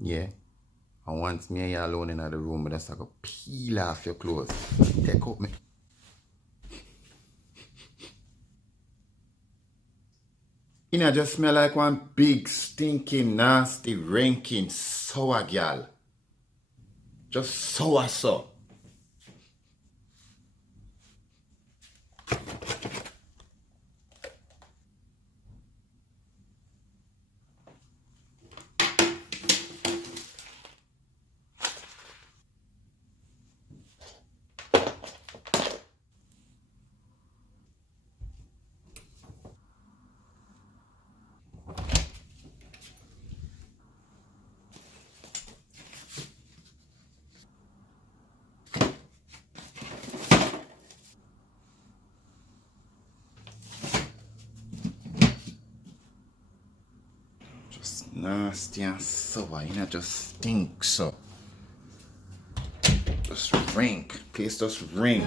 Yeah. And once me and you alone in the room, I just go peel off your clothes. Take out me. You know, just smell like one big, stinking, nasty, ranking, sour gal. Just sour so. Just nasty and sour, you know, just stink so. Just rink. Place just rink.